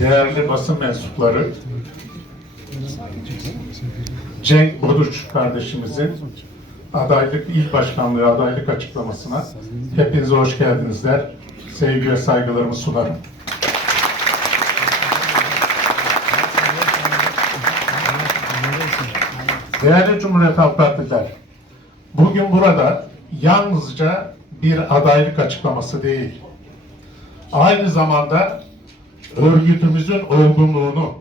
değerli basın mensupları, Cenk Boruç kardeşimizin adaylık il başkanlığı adaylık açıklamasına hepinize hoş geldiniz der. Sevgi ve saygılarımı sunarım. Değerli Cumhuriyet Halk Partililer, bugün burada yalnızca bir adaylık açıklaması değil, aynı zamanda örgütümüzün olgunluğunu,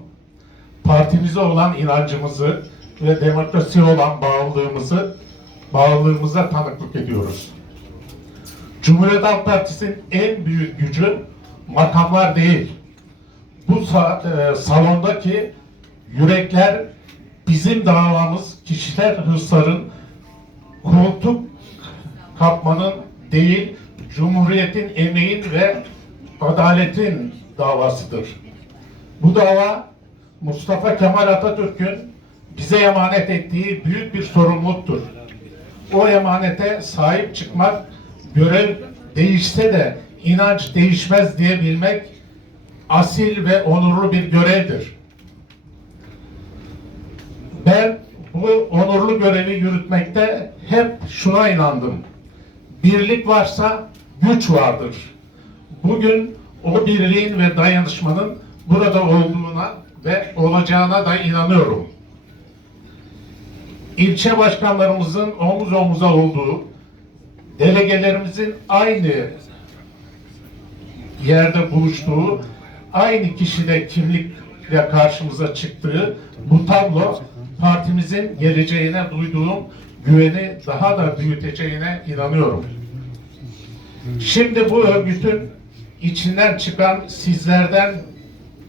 partimize olan inancımızı ve demokrasiye olan bağlılığımızı, bağlılığımıza tanıklık ediyoruz. Cumhuriyet Halk Partisi'nin en büyük gücü makamlar değil. Bu sa- e, salondaki yürekler bizim davamız kişiler hırsların koltuk kapmanın değil, Cumhuriyet'in emeğin ve adaletin davasıdır. Bu dava Mustafa Kemal Atatürk'ün bize emanet ettiği büyük bir sorumluluktur. O emanete sahip çıkmak, görev değişse de inanç değişmez diye bilmek asil ve onurlu bir görevdir. Ben bu onurlu görevi yürütmekte hep şuna inandım. Birlik varsa güç vardır. Bugün o birliğin ve dayanışmanın burada olduğuna ve olacağına da inanıyorum. İlçe başkanlarımızın omuz omuza olduğu, delegelerimizin aynı yerde buluştuğu, aynı kişide kimlikle karşımıza çıktığı bu tablo partimizin geleceğine duyduğum güveni daha da büyüteceğine inanıyorum. Şimdi bu örgütün içinden çıkan sizlerden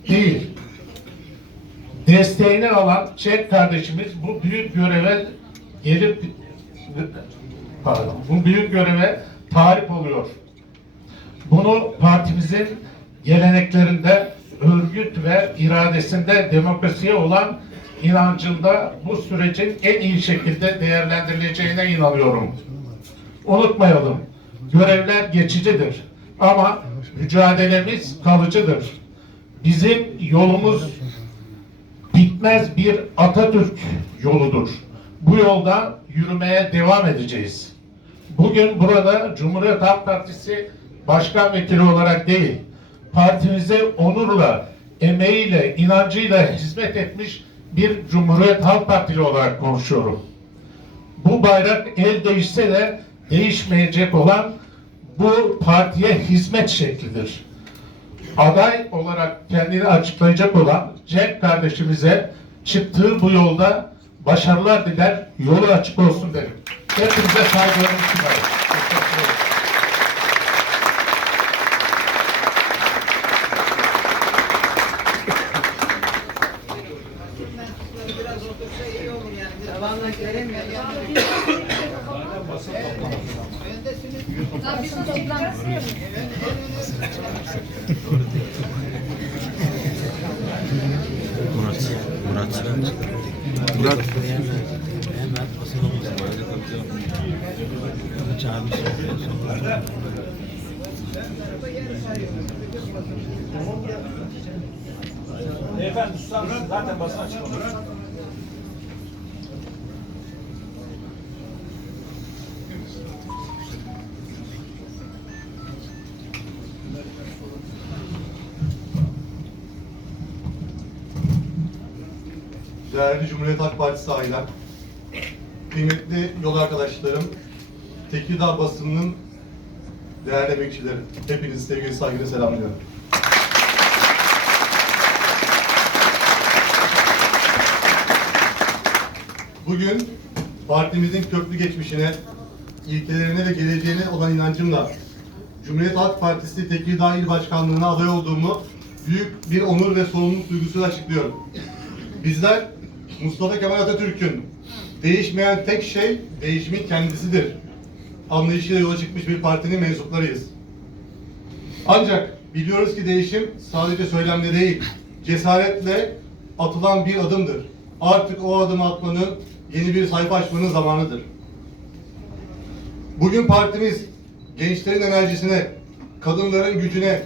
değil, desteğini alan Çek kardeşimiz bu büyük göreve gelip pardon, bu büyük göreve talip oluyor. Bunu partimizin geleneklerinde, örgüt ve iradesinde demokrasiye olan inancında bu sürecin en iyi şekilde değerlendirileceğine inanıyorum. Unutmayalım, görevler geçicidir ama mücadelemiz kalıcıdır. Bizim yolumuz bitmez bir Atatürk yoludur. Bu yolda yürümeye devam edeceğiz. Bugün burada Cumhuriyet Halk Partisi başkan vekili olarak değil, partimize onurla, emeğiyle, inancıyla hizmet etmiş bir Cumhuriyet Halk Partili olarak konuşuyorum. Bu bayrak el değişse de değişmeyecek olan bu partiye hizmet şeklidir. Aday olarak kendini açıklayacak olan Cenk kardeşimize çıktığı bu yolda başarılar diler, yolu açık olsun derim. Hepinize saygılarımı sunarım. Murat. Murat. Murat. Hemen Çağırmış. Beyefendi susar mısın? Zaten basın açıklaması. Değerli Cumhuriyet Halk Partisi ailem, kıymetli yol arkadaşlarım, Tekirdağ basınının değerli emekçileri, hepinizi sevgili saygıyla selamlıyorum. Bugün partimizin köklü geçmişine, ilkelerine ve geleceğine olan inancımla Cumhuriyet Halk Partisi Tekirdağ İl Başkanlığı'na aday olduğumu büyük bir onur ve sorumluluk duygusuyla açıklıyorum. Bizler Mustafa Kemal Atatürk'ün değişmeyen tek şey değişimin kendisidir. Anlayışıyla yola çıkmış bir partinin mensuplarıyız. Ancak biliyoruz ki değişim sadece söylemle değil, cesaretle atılan bir adımdır. Artık o adımı atmanın, yeni bir sayfa açmanın zamanıdır. Bugün partimiz gençlerin enerjisine, kadınların gücüne,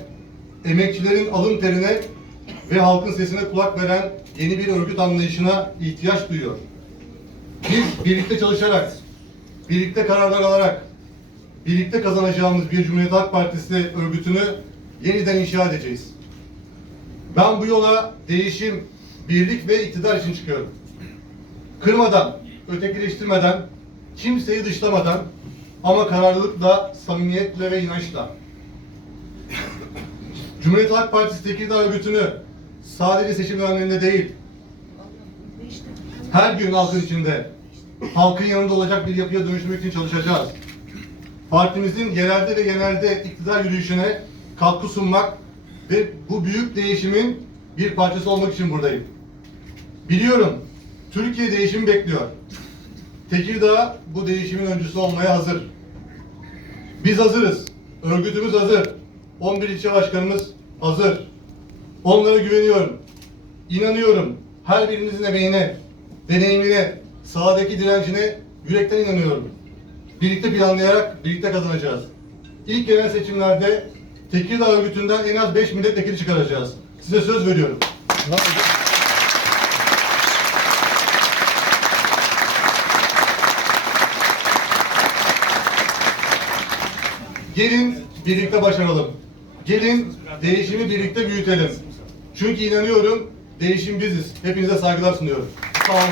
emekçilerin alın terine ve halkın sesine kulak veren yeni bir örgüt anlayışına ihtiyaç duyuyor. Biz birlikte çalışarak, birlikte kararlar alarak, birlikte kazanacağımız bir Cumhuriyet Halk Partisi örgütünü yeniden inşa edeceğiz. Ben bu yola değişim, birlik ve iktidar için çıkıyorum. Kırmadan, ötekileştirmeden, kimseyi dışlamadan ama kararlılıkla, samimiyetle ve inançla. Cumhuriyet Halk Partisi Tekirdağ örgütünü sadece seçim dönemlerinde değil, her gün halkın içinde, halkın yanında olacak bir yapıya dönüştürmek için çalışacağız. Partimizin yerelde ve genelde iktidar yürüyüşüne katkı sunmak ve bu büyük değişimin bir parçası olmak için buradayım. Biliyorum, Türkiye değişimi bekliyor. Tekirdağ bu değişimin öncüsü olmaya hazır. Biz hazırız. Örgütümüz hazır. 11 ilçe başkanımız hazır. Onlara güveniyorum. İnanıyorum. Her birinizin emeğine, deneyimine, sahadaki direncine yürekten inanıyorum. Birlikte planlayarak birlikte kazanacağız. İlk genel seçimlerde Tekirdağ örgütünden en az 5 milletvekili çıkaracağız. Size söz veriyorum. Gelin birlikte başaralım. Gelin değişimi birlikte büyütelim. Çünkü inanıyorum değişim biziz. Hepinize saygılar sunuyorum. Sağ olun.